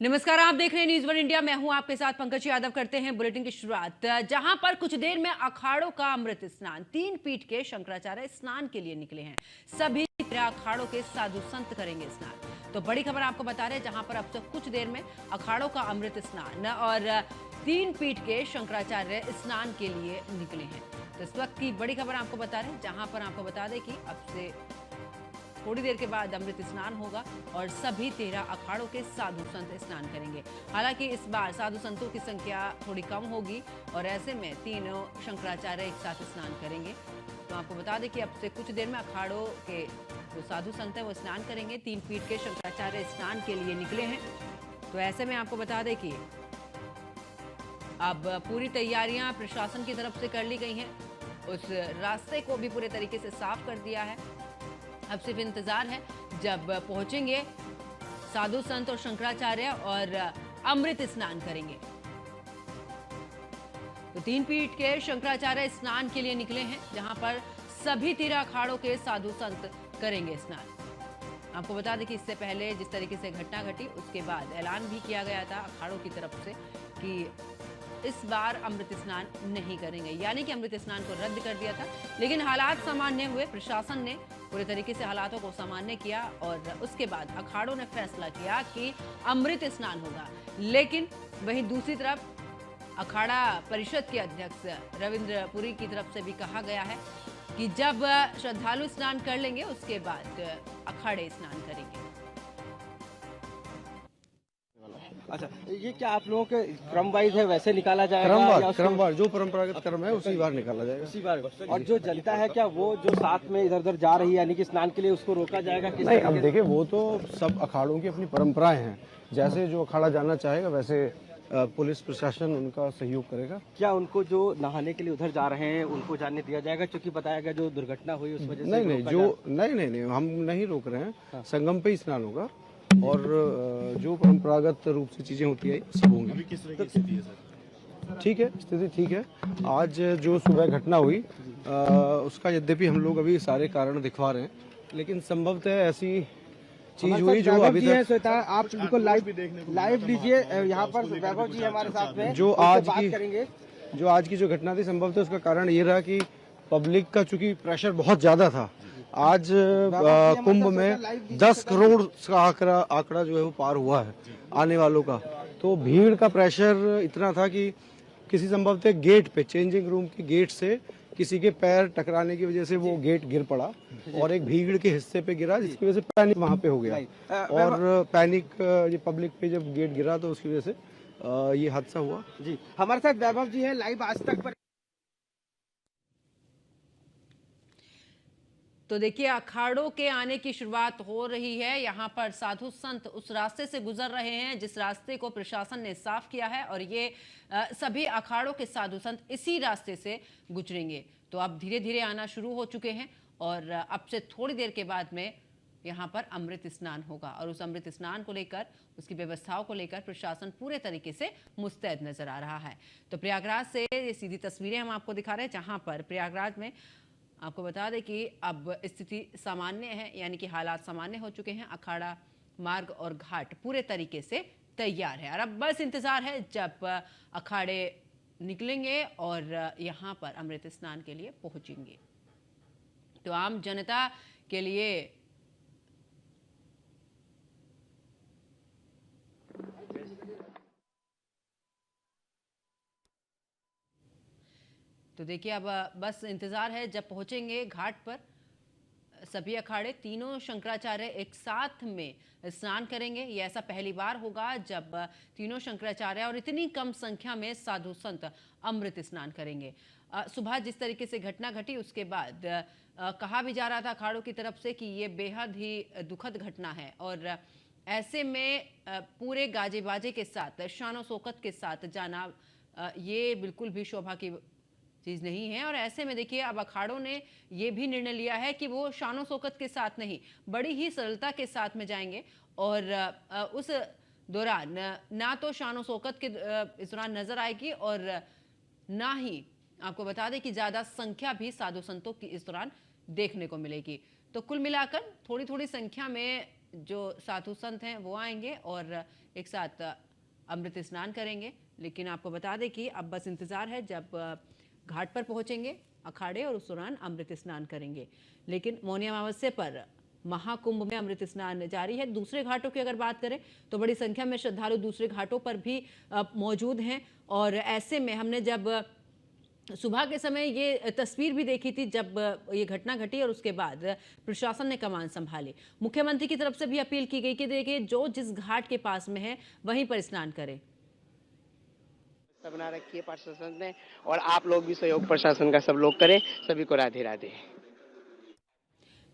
नमस्कार, आप देख रहे हैं न्यूज़ वन इंडिया। मैं हूं आपके साथ पंकज यादव। करते हैं बुलेटिन की शुरुआत, जहां पर कुछ देर में अखाड़ों का अमृत स्नान। 3 पीठ के शंकराचार्य स्नान के लिए निकले हैं। सभी 13 अखाड़ों के साधु संत करेंगे स्नान। तो बड़ी खबर आपको बता रहे हैं, जहां पर अब तक कुछ देर में अखाड़ों का अमृत स्नान और 3 पीठ के शंकराचार्य स्नान के लिए निकले हैं। तो इस वक्त की बड़ी खबर आपको बता रहे हैं, जहां पर आपको बता दें कि अब से थोड़ी देर के बाद अमृत स्नान होगा और सभी 13 अखाड़ों के साधु संत स्नान करेंगे। हालांकि इस बार साधु संतों की संख्या थोड़ी कम होगी और ऐसे में तीनों शंकराचार्य एक साथ स्नान करेंगे। तो आपको बता दें कि अब से कुछ देर में अखाड़ों के जो साधु संत हैं वो स्नान करेंगे। 3 पीठ के शंकराचार्य स्नान के लिए निकले हैं। तो ऐसे में आपको बता दें कि अब पूरी तैयारियां प्रशासन की तरफ से कर ली गई हैं। उस रास्ते को भी पूरे तरीके से साफ कर दिया है। अब सिर्फ इंतजार है जब पहुंचेंगे साधु संत और शंकराचार्य और अमृत स्नान करेंगे। तो 3 पीठ के शंकराचार्य स्नान के लिए निकले हैं, जहां पर सभी 13 अखाड़ों के साधु संत करेंगे स्नान। आपको बता दें कि इससे पहले जिस तरीके से घटना घटी, उसके बाद ऐलान भी किया गया था अखाड़ों की तरफ से कि इस बार अमृत स्नान नहीं करेंगे, यानी कि अमृत स्नान को रद्द कर दिया था। लेकिन हालात सामान्य हुए, प्रशासन ने पूरे तरीके से हालातों को सामान्य किया और उसके बाद अखाड़ों ने फैसला किया कि अमृत स्नान होगा। लेकिन वहीं दूसरी तरफ अखाड़ा परिषद के अध्यक्ष रविंद्र पुरी की तरफ से भी कहा गया है कि जब श्रद्धालु स्नान कर लेंगे उसके बाद अखाड़े स्नान करेंगे। अच्छा, ये क्या आप लोगों के क्रम वाइज है, वैसे निकाला जाएगा? क्रमवार जो परंपरागत क्रम है उसी बार निकाला जाएगा। उसी बार। और जो जनता है क्या वो जो साथ में इधर उधर जा रही है यानी कि स्नान के लिए, उसको रोका जाएगा? किस नहीं, अब देखिए वो तो सब अखाड़ों की अपनी परंपराएं हैं। जैसे जो अखाड़ा जाना चाहेगा वैसे पुलिस प्रशासन उनका सहयोग करेगा। क्या उनको जो नहाने के लिए उधर जा रहे हैं उनको जाने दिया जाएगा? क्योंकि बताया गया जो दुर्घटना हुई उस वजह से नहीं, हम नहीं रोक रहे हैं। संगम पे ही स्नान होगा और जो परंपरागत रूप से चीजें होती है सब होंगी। अभी किस तरह की स्थिति है सर? ठीक है, स्थिति ठीक है। आज जो सुबह घटना हुई उसका यद्यपि हम लोग अभी सारे कारण दिखवा रहे हैं, लेकिन संभवतः ऐसी चीज हुई जो अभी तक आप उनको लाइव दीजिए। यहाँ पर वैभव जी हमारे साथ में जो आज की जो घटना थी, संभवतः उसका कारण ये रहा कि पब्लिक का चूंकि प्रेशर बहुत ज्यादा था। आज कुंभ में 10 करोड़ का आंकड़ा जो है वो पार हुआ है आने वालों का। तो भीड़ का प्रेशर इतना था कि किसी संभवतः गेट पे, चेंजिंग रूम के गेट से किसी के पैर टकराने की वजह से वो गेट गिर पड़ा और एक भीड़ के हिस्से पे गिरा, जिसकी वजह से पैनिक वहां पे हो गया। और पैनिक ये पब्लिक पे जब गेट गिरा तो उसकी वजह से ये हादसा हुआ। जी, हमारे साथ वैभव जी है लाइव आज तक पर। तो देखिए, अखाड़ों के आने की शुरुआत हो रही है। यहाँ पर साधु संत उस रास्ते से गुजर रहे हैं जिस रास्ते को प्रशासन ने साफ किया है और ये सभी अखाड़ों के साधु संत इसी रास्ते से गुजरेंगे। तो अब धीरे धीरे आना शुरू हो चुके हैं और अब से थोड़ी देर के बाद में यहाँ पर अमृत स्नान होगा और उस अमृत स्नान को लेकर, उसकी व्यवस्थाओं को लेकर प्रशासन पूरे तरीके से मुस्तैद नजर आ रहा है। तो प्रयागराज से ये सीधी तस्वीरें हम आपको दिखा रहे हैं, जहाँ पर प्रयागराज में आपको बता दें कि अब स्थिति सामान्य है, यानी कि हालात सामान्य हो चुके हैं। अखाड़ा मार्ग और घाट पूरे तरीके से तैयार है और अब बस इंतजार है जब अखाड़े निकलेंगे और यहाँ पर अमृत स्नान के लिए पहुंचेंगे। तो आम जनता के लिए तो देखिए, अब बस इंतजार है जब पहुंचेंगे घाट पर। सभी अखाड़े, तीनों शंकराचार्य एक साथ में स्नान करेंगे। ये ऐसा पहली बार होगा जब तीनों शंकराचार्य और इतनी कम संख्या में साधु संत अमृत स्नान करेंगे। सुबह जिस तरीके से घटना घटी उसके बाद कहा भी जा रहा था अखाड़ों की तरफ से कि ये बेहद ही दुखद घटना है और ऐसे में पूरे गाजे बाजे के साथ, शानो शौकत के साथ जाना ये बिल्कुल भी शोभा की चीज नहीं है। और ऐसे में देखिए, अब अखाड़ों ने ये भी निर्णय लिया है कि वो शानो शौकत के साथ नहीं, बड़ी ही सरलता के साथ में जाएंगे और उस दौरान ना तो शानो शौकत के इस दौरान नजर आएगी और ना ही आपको बता दें कि ज्यादा संख्या भी साधु संतों की इस दौरान देखने को मिलेगी। तो कुल मिलाकर थोड़ी थोड़ी संख्या में जो साधु संत हैं वो आएंगे और एक साथ अमृत स्नान करेंगे। लेकिन आपको बता दें कि अब बस इंतजार है जब घाट पर पहुंचेंगे अखाड़े और उस दौरान अमृत स्नान करेंगे। लेकिन मौनी अमावस्या पर महाकुंभ में अमृत स्नान जारी है। दूसरे घाटों की अगर बात करें तो बड़ी संख्या में श्रद्धालु दूसरे घाटों पर भी मौजूद हैं और ऐसे में हमने जब सुबह के समय ये तस्वीर भी देखी थी जब ये घटना घटी और उसके बाद प्रशासन ने कमान संभाली। मुख्यमंत्री की तरफ से भी अपील की गई कि देखिए जो जिस घाट के पास में है वहीं पर स्नान करें। बना रखी है प्रशासन ने और आप लोग भी सहयोग प्रशासन का सब लोग करें। सभी को राधे राधे।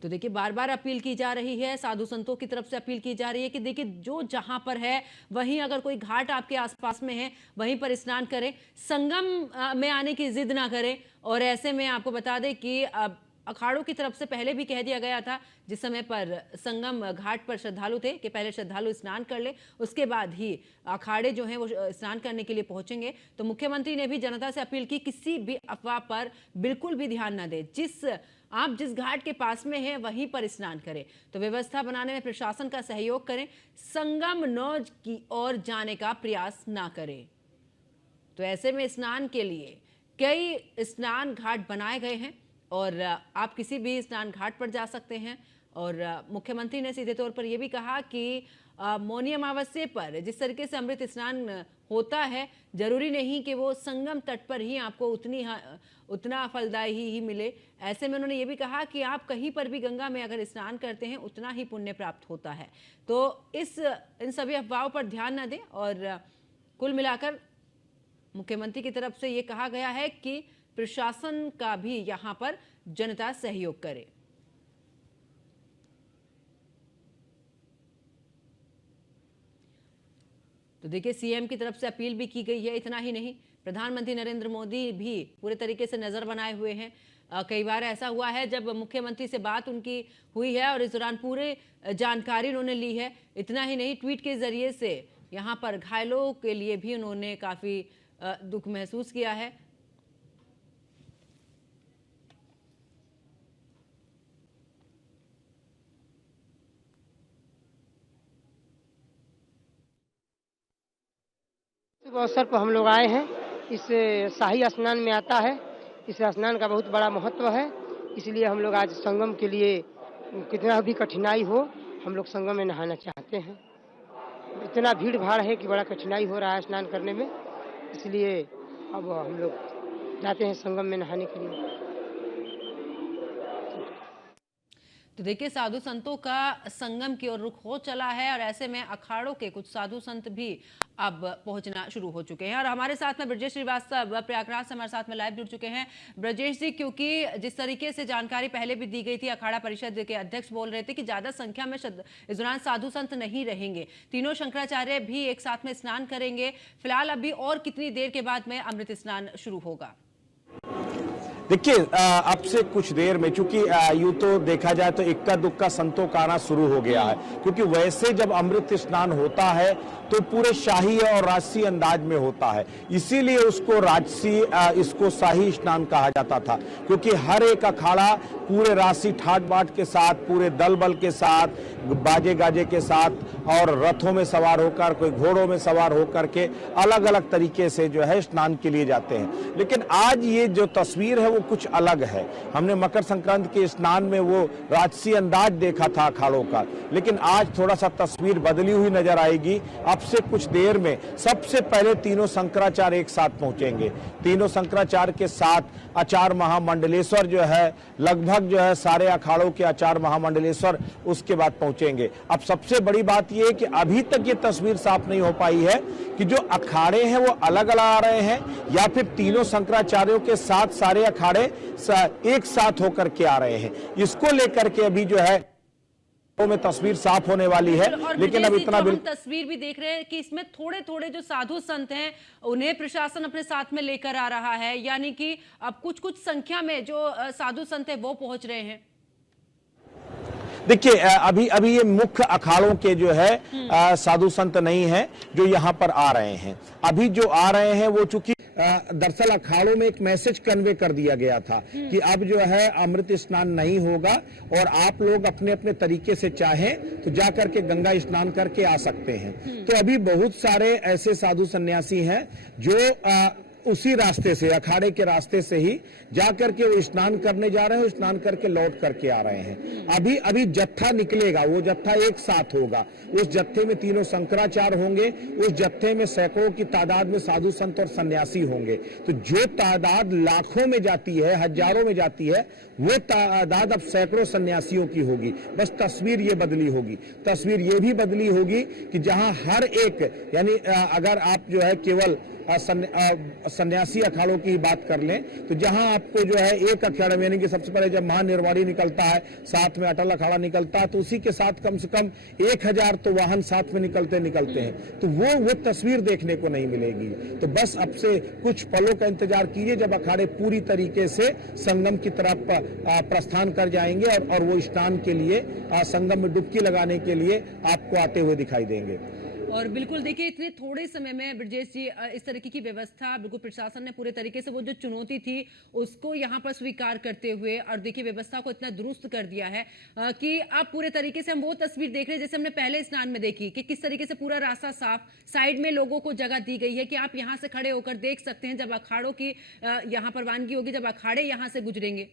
तो देखिए बार बार अपील की जा रही है, साधु संतों की तरफ से अपील की जा रही है कि देखिए जो जहां पर है वहीं अगर कोई घाट आपके आसपास में है वहीं पर स्नान करें, संगम में आने की जिद ना करें। और ऐसे में आपको बता दें कि अखाड़ों की तरफ से पहले भी कह दिया गया था जिस समय पर संगम घाट पर श्रद्धालु थे कि पहले श्रद्धालु स्नान कर ले उसके बाद ही अखाड़े जो हैं वो स्नान करने के लिए पहुंचेंगे। तो मुख्यमंत्री ने भी जनता से अपील की किसी भी अफवाह पर बिल्कुल भी ध्यान न दें, आप जिस घाट के पास में हैं वहीं पर स्नान करें। तो व्यवस्था बनाने में प्रशासन का सहयोग करें, संगम नौज की ओर जाने का प्रयास ना करें। तो ऐसे में स्नान के लिए कई स्नान घाट बनाए गए हैं और आप किसी भी स्नान घाट पर जा सकते हैं। और मुख्यमंत्री ने सीधे तौर पर यह भी कहा कि मौनी अमावस्या पर जिस तरीके से अमृत स्नान होता है जरूरी नहीं कि वो संगम तट पर ही आपको उतना फलदायी ही मिले। ऐसे में उन्होंने ये भी कहा कि आप कहीं पर भी गंगा में अगर स्नान करते हैं उतना ही पुण्य प्राप्त होता है। तो इन सभी अफवाहों पर ध्यान न दें और कुल मिलाकर मुख्यमंत्री की तरफ से ये कहा गया है कि प्रशासन का भी यहां पर जनता सहयोग करे। तो देखिए सीएम की तरफ से अपील भी की गई है। इतना ही नहीं, प्रधानमंत्री नरेंद्र मोदी भी पूरे तरीके से नजर बनाए हुए हैं। कई बार ऐसा हुआ है जब मुख्यमंत्री से बात उनकी हुई है और इस दौरान पूरे जानकारी उन्होंने ली है। इतना ही नहीं, ट्वीट के जरिए से यहां पर घायलों के लिए भी उन्होंने काफी दुख महसूस किया है। शुभ अवसर पर हम लोग आए हैं। इस शाही स्नान में आता है, इस स्नान का बहुत बड़ा महत्व है। इसलिए हम लोग आज संगम के लिए कितना भी कठिनाई हो हम लोग संगम में नहाना चाहते हैं। इतना भीड़ भाड़ है कि बड़ा कठिनाई हो रहा है स्नान करने में, इसलिए अब हम लोग जाते हैं संगम में नहाने के लिए। तो देखिए साधु संतों का संगम की ओर रुख हो चला है और ऐसे में अखाड़ों के कुछ साधु संत भी अब पहुंचना शुरू हो चुके हैं। और हमारे साथ में ब्रजेश श्रीवास्तव प्रयागराज से हमारे साथ में लाइव जुड़ चुके हैं। ब्रजेश जी, क्योंकि जिस तरीके से जानकारी पहले भी दी गई थी, अखाड़ा परिषद के अध्यक्ष बोल रहे थे कि ज्यादा संख्या में इस दौरान साधु संत नहीं रहेंगे, तीनों शंकराचार्य भी एक साथ में स्नान करेंगे। फिलहाल अभी और कितनी देर के बाद में अमृत स्नान शुरू होगा? देखिए अब से कुछ देर में, चूंकि यूं तो देखा जाए तो इक्का दुक्का संतों का आना शुरू हो गया है, क्योंकि वैसे जब अमृत स्नान होता है तो पूरे शाही और राजसी अंदाज में होता है, इसीलिए उसको राजसी इसको शाही स्नान कहा जाता था। क्योंकि हर एक अखाड़ा पूरे राजसी ठाट बाट के साथ, पूरे दल बल के साथ, बाजे गाजे के साथ और रथों में सवार होकर, कोई घोड़ों में सवार होकर के अलग अलग तरीके से जो है स्नान के लिए जाते हैं। लेकिन आज ये जो तस्वीर है वो कुछ अलग है। हमने मकर संक्रांति के स्नान में वो राजसी अंदाज देखा था अखाड़ों का, लेकिन आज थोड़ा सा तस्वीर बदली हुई नजर आएगी। अब से कुछ देर में सबसे पहले तीनों शंकराचार्य एक साथ पहुंचेंगे। तीनों शंकराचार्य के साथ आचार्य महामंडलेश्वर जो है, लगभग जो है सारे अखाड़ों के आचार्य महामंडलेश्वर उसके बाद पहुंचेंगे। अब सबसे बड़ी बात यह है कि अभी तक ये तस्वीर साफ नहीं हो पाई है कि जो अखाड़े हैं वो अलग अलग आ रहे हैं या फिर तीनों शंकराचार्यों के साथ सारे अखाड़े एक साथ होकर के आ रहे हैं। इसको लेकर के अभी जो है में तस्वीर साफ होने वाली है। लेकिन अब इतना हम तस्वीर भी देख रहे हैं कि इसमें थोड़े थोड़े जो साधु संत हैं उन्हें प्रशासन अपने साथ में लेकर आ रहा है, यानी कि अब कुछ कुछ संख्या में जो साधु संत है वो पहुंच रहे हैं। देखिए अभी ये मुख्य अखाड़ों के जो है साधु संत नहीं है जो यहाँ पर आ रहे हैं। अभी जो आ रहे हैं वो चूंकि दरअसल अखाड़ों में एक मैसेज कन्वे कर दिया गया था कि अब जो है अमृत स्नान नहीं होगा और आप लोग अपने अपने तरीके से चाहें तो जाकर के गंगा स्नान करके आ सकते हैं। तो अभी बहुत सारे ऐसे साधु सन्यासी हैं जो उसी रास्ते से, अखाड़े के रास्ते से ही जाकर के वो स्नान करने जा रहे हैं, स्नान करके लौट करके आ रहे हैं। अभी जत्था निकलेगा, वो जत्था एक साथ होगा। उस जत्थे में तीनों शंकराचार्य होंगे, उस जत्थे में सैकड़ों की तादाद में साधु संत और सन्यासी होंगे। तो जो तादाद लाखों में जाती है, हजारों में जाती है, वो तादाद अब सैकड़ों सन्यासियों की होगी। बस तस्वीर ये बदली होगी। तस्वीर ये भी बदली होगी कि जहां हर एक, यानी अगर आप जो है केवल सन्यासी अखाड़ों की बात कर लें तो जहां आपको जो है एक अखाड़ा में, यानी कि सबसे पहले जब महानिर्वाणी निकलता है, साथ में अटल अखाड़ा निकलता है, तो उसी के साथ कम से कम 1000 तो वाहन साथ में निकलते हैं। तो वो तस्वीर देखने को नहीं मिलेगी। तो बस अब से कुछ पलों का इंतजार कीजिए जब अखाड़े पूरी तरीके से संगम की तरफ प्रस्थान कर जाएंगे और वो स्नान के लिए, संगम में डुबकी लगाने के लिए आपको आते हुए दिखाई देंगे। और बिल्कुल देखिए, इतने थोड़े समय में ब्रजेश जी इस तरीके की व्यवस्था बिल्कुल प्रशासन ने पूरे तरीके से, वो जो चुनौती थी उसको यहाँ पर स्वीकार करते हुए, और देखिए व्यवस्था को इतना दुरुस्त कर दिया है कि अब पूरे तरीके से हम वो तस्वीर देख रहे हैं जैसे हमने पहले स्नान में देखी कि किस तरीके से पूरा रास्ता साफ, साइड में लोगों को जगह दी गई है कि आप यहाँ से खड़े होकर देख सकते हैं जब अखाड़ों की यहाँ पर वानगी होगी, जब अखाड़े यहाँ से गुजरेंगे।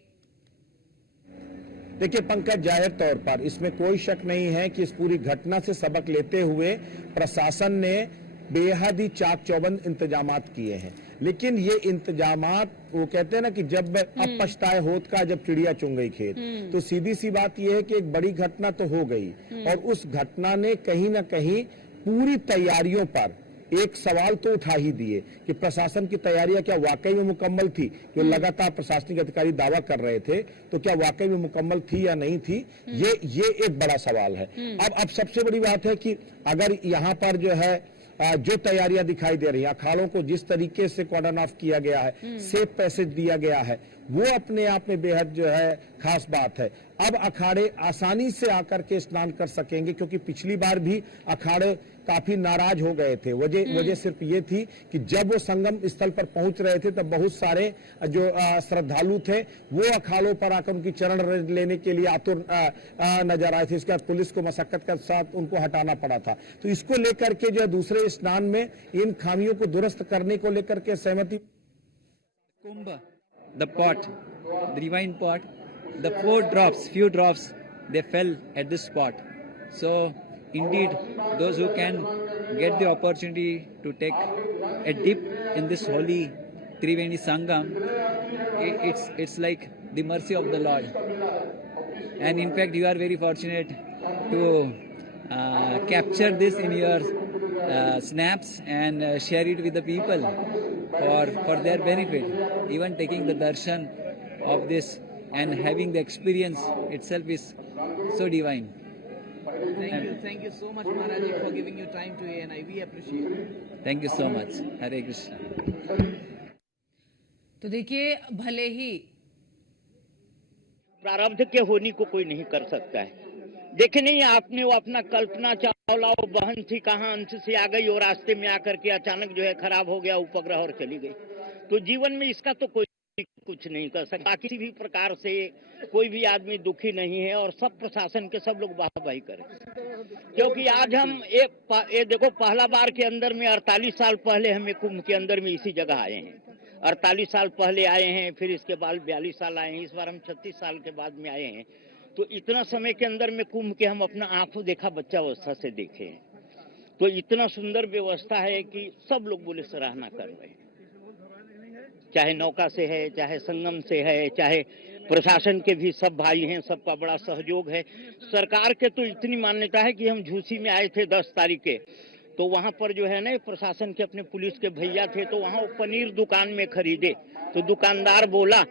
देखिए पंकज, जाहिर तौर पर इसमें कोई शक नहीं है कि इस पूरी घटना से सबक लेते हुए प्रशासन ने बेहद ही चाक चौबंद इंतजामात किए हैं। लेकिन ये इंतजामात, वो कहते हैं ना कि जब अब पछताए होत का जब चिड़िया चुंग गई खेत, तो सीधी सी बात यह है कि एक बड़ी घटना तो हो गई और उस घटना ने कहीं ना कहीं पूरी तैयारियों पर एक सवाल तो उठा ही दिए कि प्रशासन की तैयारियां क्या वाकई में मुकम्मल थी। जो लगातार प्रशासनिक अधिकारी दावा कर रहे थे, तो क्या वाकई में मुकम्मल थी या नहीं थी, ये एक बड़ा सवाल है। अब सबसे बड़ी बात है कि अगर यहाँ पर जो है जो तैयारियां दिखाई दे रही हैं, अखाड़ों को जिस तरीके से कॉर्डन ऑफ किया गया है, सेफ पैसेज दिया गया है, वो अपने आप में बेहद जो है खास बात है। अब अखाड़े आसानी से आकर के स्नान कर सकेंगे, क्योंकि पिछली बार भी अखाड़े काफी नाराज हो गए थे। वजह सिर्फ ये थी कि जब वो संगम स्थल पर पहुंच रहे थे तब बहुत सारे जो श्रद्धालु थे वो अखाड़ों पर आकर उनकी चरण लेने के लिए आतुर नजर आए थे। इसके बाद पुलिस को मशक्कत के साथ उनको हटाना पड़ा था। तो इसको लेकर के जो दूसरे स्नान में इन खामियों को दुरुस्त करने को लेकर के सहमति। Kumbh, the pot, the divine pot, the few drops, they fell at this spot. So indeed, those who can get the opportunity to take a dip in this holy Triveni Sangam, it's like the mercy of the Lord. And in fact, you are very fortunate to capture this in your snaps and share it with the people for their benefit. Even taking the darshan of this and having the experience itself is so divine. Thank you so much, Maharaji, for giving your time to ANI. We appreciate it. Thank you so much. Hare Krishna. तो देखिए, भले ही प्रारब्ध के होने को कोई नहीं कर सकता है। देखे नहीं आपने, वो अपना कल्पना चावला, वो बहन थी कहाँ अंश से आ गई और रास्ते में आकर के अचानक जो है खराब हो गया उपग्रह और चली गई। तो जीवन में इसका तो कोई कुछ नहीं कर सकता। किसी भी प्रकार से कोई भी आदमी दुखी नहीं है और सब प्रशासन के सब लोग वाहवाही करें, क्योंकि आज हम ये देखो, पहला बार के अंदर में 48 साल पहले हमें कुंभ के अंदर में इसी जगह आए हैं। 48 साल पहले आए हैं, फिर इसके बाद 42 साल आए हैं, इस बार हम 36 साल के बाद में आए हैं। तो इतना समय के अंदर में कुंभ के हम अपना आंखों देखा बच्चा अवस्था से देखे हैं। तो इतना सुंदर व्यवस्था है कि सब लोग बोले सराहना कर रहे हैं, चाहे नौका से है, चाहे संगम से है, चाहे प्रशासन के भी सब भाई हैं, सबका बड़ा सहयोग है। सरकार के तो इतनी मान्यता है कि हम झूसी में आए थे 10 तारीख के, तो वहां पर जो है ना प्रशासन के अपने पुलिस के भैया थे, तो वहां वो पनीर दुकान में खरीदे। तो दुकानदार बोला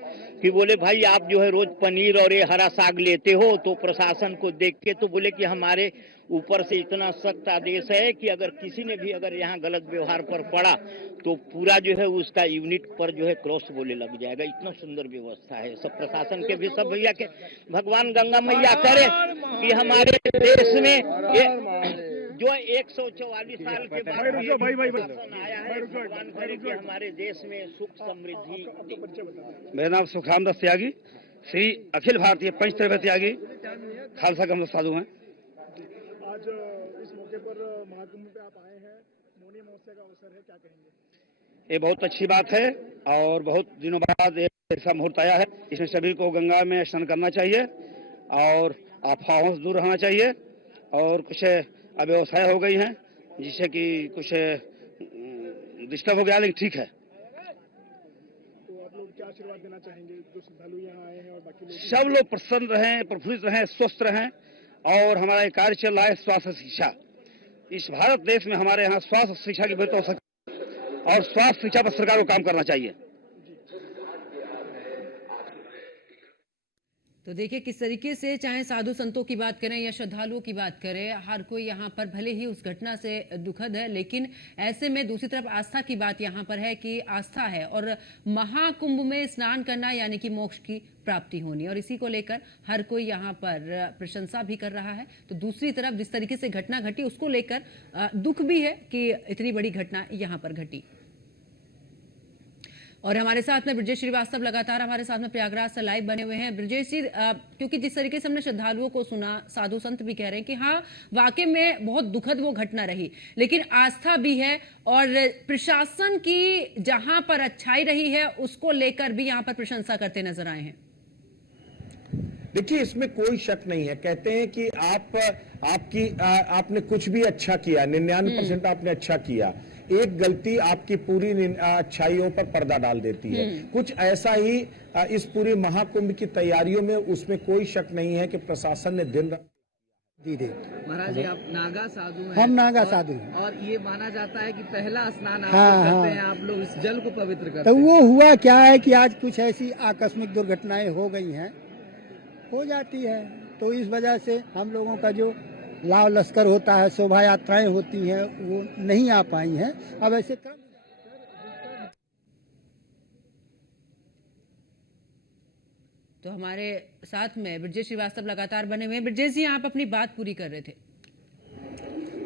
कि बोले भाई आप जो है रोज पनीर और ये हरा साग लेते हो, तो प्रशासन को देख के तो बोले कि हमारे ऊपर से इतना सख्त आदेश है कि अगर किसी ने भी अगर यहाँ गलत व्यवहार पर पड़ा तो पूरा जो है उसका यूनिट पर जो है क्रॉस बोले लग जाएगा। इतना सुंदर व्यवस्था है। सब प्रशासन के भी सब भैया के भगवान गंगा मैया करे कि हमारे देश में जो 144 साल के बाद शासन आया है, भगवान करे कि हमारे देश में सुख समृद्धि दे। मेरा नाम सुखराम दास त्यागी, श्री अखिल भारतीय पंचत्रैव त्यागी खालसा कमल साधु हैं। आज इस मौके पर महाकुंभ पे आप आए हैं, मौनी महोत्सव का अवसर है, क्या कहेंगे? ये बहुत अच्छी बात है और बहुत दिनों बाद ऐसा मुहूर्त आया है। इसमें सभी को गंगा में स्नान करना चाहिए और अफवाहों से दूर रहना चाहिए। और कुछ अव्यवस्थाएं हो गई हैं जिससे कि कुछ डिस्टर्ब हो गया, लेकिन ठीक है। तो आप लोग क्या आशीर्वाद देना चाहेंगे जो श्रद्धालु यहाँ आए हैं और बाकी लोग? सब लोग प्रसन्न रहें, प्रफुल्लित रहें, स्वस्थ रहें। और हमारा एक कार्य चल रहा है स्वास्थ्य शिक्षा। इस भारत देश में हमारे यहाँ स्वास्थ्य शिक्षा की बेहतर आवश्यकता है और स्वास्थ्य शिक्षा पर सरकार को काम करना चाहिए। तो देखिए किस तरीके से चाहे साधु संतों की बात करें या श्रद्धालुओं की बात करें, हर कोई यहाँ पर भले ही उस घटना से दुखद है, लेकिन ऐसे में दूसरी तरफ आस्था की बात यहाँ पर है कि आस्था है और महाकुंभ में स्नान करना यानी कि मोक्ष की प्राप्ति होनी, और इसी को लेकर हर कोई यहाँ पर प्रशंसा भी कर रहा है। तो दूसरी तरफ जिस तरीके से घटना घटी उसको लेकर दुख भी है कि इतनी बड़ी घटना यहाँ पर घटी। और हमारे साथ में ब्रजेश श्रीवास्तव लगातार हमारे साथ में प्रयागराज से लाइव बने हुए हैं। ब्रजेश जी, क्योंकि जिस तरीके से हमने श्रद्धालुओं को सुना, साधु संत भी कह रहे हैं कि हाँ वाकई में बहुत दुखद वो घटना रही, लेकिन आस्था भी है और प्रशासन की जहां पर अच्छाई रही है उसको लेकर भी यहाँ पर प्रशंसा करते नजर आए हैं। देखिए इसमें कोई शक नहीं है। कहते हैं कि आपने कुछ भी अच्छा किया, 99% आपने अच्छा किया, एक गलती आपकी पूरी अच्छाइयों पर पर्दा डाल देती है। कुछ ऐसा ही इस पूरी महाकुंभ की तैयारियों में, उसमें कोई शक नहीं है कि प्रशासन ने दिन रात महाराज जी, आप नागा साधु हैं। हम नागा साधु हैं और ये माना जाता है कि पहला स्नान आप करते हैं, आप लोग इस जल को पवित्र करते तो हैं। वो हुआ क्या है कि आज कुछ ऐसी आकस्मिक दुर्घटनाएं हो गई हैं, हो जाती है, तो इस वजह से हम लोगों का जो लाव लश्कर होता है, शोभा यात्राएं होती हैं, वो नहीं आ पाई हैं। अब ऐसे क्रम तो हमारे साथ में ब्रजेश श्रीवास्तव लगातार बने हुए हैं। ब्रजेश जी, आप अपनी बात पूरी कर रहे थे।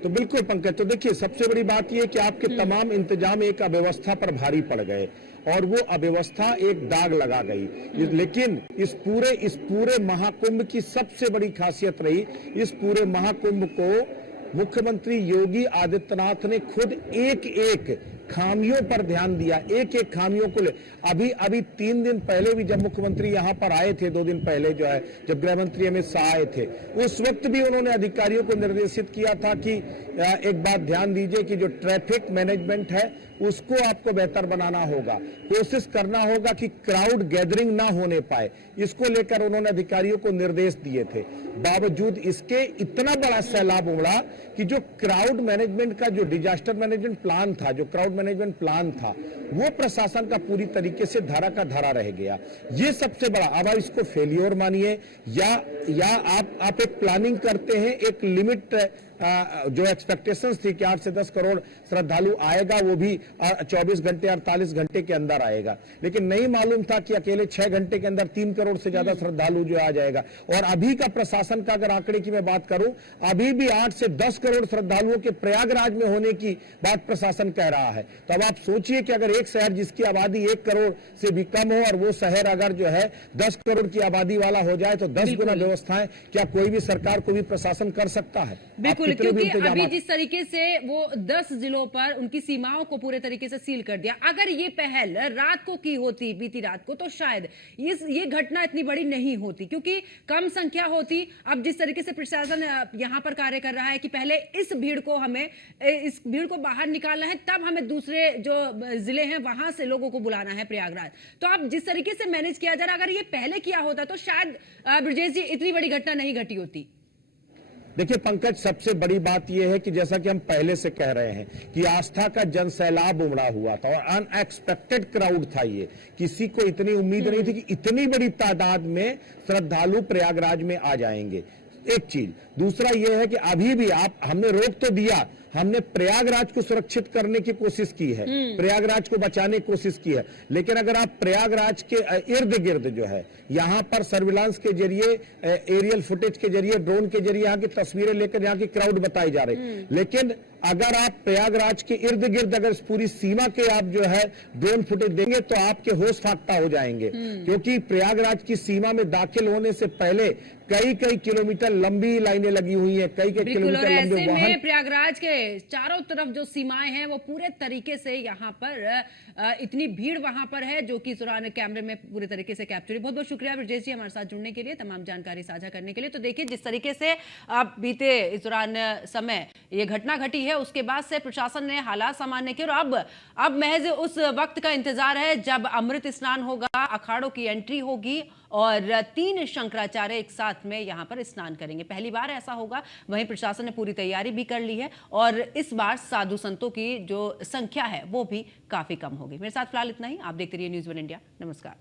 तो बिल्कुल पंकज, तो देखिए सबसे बड़ी बात यह कि आपके तमाम इंतजाम एक अव्यवस्था पर भारी पड़ गए और वो अव्यवस्था एक दाग लगा गई। लेकिन इस पूरे महाकुंभ की सबसे बड़ी खासियत रही, इस पूरे महाकुंभ को मुख्यमंत्री योगी आदित्यनाथ ने खुद एक एक खामियों पर ध्यान दिया, एक एक खामियों को ले। अभी 3 दिन पहले भी जब मुख्यमंत्री यहां पर आए थे, 2 दिन पहले जो है जब गृह मंत्री अमित शाह आए थे, उस वक्त भी उन्होंने अधिकारियों को निर्देशित किया था कि एक बात ध्यान दीजिए कि जो ट्रैफिक मैनेजमेंट है उसको आपको बेहतर बनाना होगा, कोशिश करना होगा कि क्राउड गैदरिंग ना होने पाए। इसको लेकर उन्होंने अधिकारियों को निर्देश दिए थे। बावजूद इसके इतना बड़ा सैलाब उमड़ा कि जो क्राउड मैनेजमेंट का जो डिजास्टर मैनेजमेंट प्लान था, जो क्राउड मैनेजमेंट प्लान था, वो प्रशासन का पूरी तरीके से धारा का धारा रह गया। ये सबसे बड़ा, अब आप इसको फेलियर मानिए या आप एक प्लानिंग करते हैं, एक लिमिट जो एक्सपेक्टेशंस थी कि 8 से 10 करोड़ श्रद्धालु आएगा, वो भी 24 घंटे 48 घंटे के अंदर आएगा, लेकिन नहीं मालूम था कि अकेले 6 घंटे के अंदर 3 करोड़ से ज्यादा श्रद्धालु जो आ जाएगा। और अभी का प्रशासन का अगर आंकड़े की मैं बात करूं, अभी भी 8 से 10 करोड़ श्रद्धालुओं के प्रयागराज में होने की बात प्रशासन कह रहा है। तो अब आप सोचिए कि अगर एक शहर जिसकी आबादी 1 करोड़ से भी कम हो और वो शहर अगर जो है 10 करोड़ की आबादी वाला हो जाए तो 10 गुना व्यवस्थाएं क्या कोई भी सरकार, कोई भी प्रशासन कर सकता है? बिल्कुल, क्योंकि अभी जिस तरीके से वो 10 जिलों पर उनकी सीमाओं को पूरे तरीके से सील कर दिया, अगर ये पहल रात को की होती, बीती रात को, तो शायद ये घटना इतनी बड़ी नहीं होती, क्योंकि कम संख्या होती। अब जिस तरीके से प्रशासन यहां पर कार्य कर रहा है कि पहले इस भीड़ को बाहर निकालना है, तब हमें दूसरे जो जिले हैं वहां से लोगों को बुलाना है प्रयागराज। तो अब जिस तरीके से मैनेज किया जा रहा है, अगर ये पहले किया होता तो शायद ब्रजेश जी इतनी बड़ी घटना नहीं घटी होती। देखिए पंकज, सबसे बड़ी बात यह है कि जैसा कि हम पहले से कह रहे हैं कि आस्था का जन सैलाब उमड़ा हुआ था और अनएक्सपेक्टेड क्राउड था। ये किसी को इतनी उम्मीद नहीं थी कि इतनी बड़ी तादाद में श्रद्धालु प्रयागराज में आ जाएंगे। एक चीज, दूसरा यह है कि अभी भी हमने रोक तो दिया, हमने प्रयागराज को सुरक्षित करने की कोशिश की है, प्रयागराज को बचाने की कोशिश की है। लेकिन अगर आप प्रयागराज के इर्द गिर्द जो है यहाँ पर सर्विलांस के जरिए, एरियल फुटेज के जरिए, ड्रोन के जरिए यहाँ की तस्वीरें लेकर यहाँ की क्राउड बताई जा रही, लेकिन अगर आप प्रयागराज के इर्द गिर्द अगर इस पूरी सीमा के आप जो है ड्रोन फुटेज देंगे तो आपके होश फाख्ता हो जाएंगे, क्योंकि प्रयागराज की सीमा में दाखिल होने से पहले कई कई किलोमीटर लंबी लाइनें लगी हुई हैं, कई कई किलोमीटर लंबे ऐसे में वाहन। प्रयागराज के चारों तरफ जो सीमाएं हैं वो पूरे तरीके से यहाँ पर इतनी भीड़ वहां पर है जो कि इस दौरान कैमरे में पूरे तरीके से कैप्चर हुई। बहुत बहुत शुक्रिया ब्रजेश जी हमारे साथ जुड़ने के लिए, तमाम जानकारी साझा करने के लिए। तो देखिए जिस तरीके से अब बीते इस दौरान समय ये घटना घटी है, उसके बाद से प्रशासन ने हालात सामान्य किए और अब महज उस वक्त का इंतजार है जब अमृत स्नान होगा, अखाड़ों की एंट्री होगी और 3 शंकराचार्य एक साथ में यहां पर स्नान करेंगे। पहली बार ऐसा होगा। वहीं प्रशासन ने पूरी तैयारी भी कर ली है और इस बार साधु संतों की जो संख्या है वो भी काफी कम होगी। मेरे साथ फिलहाल इतना ही। आप देखते रहिए न्यूज़ 1 इंडिया। नमस्कार।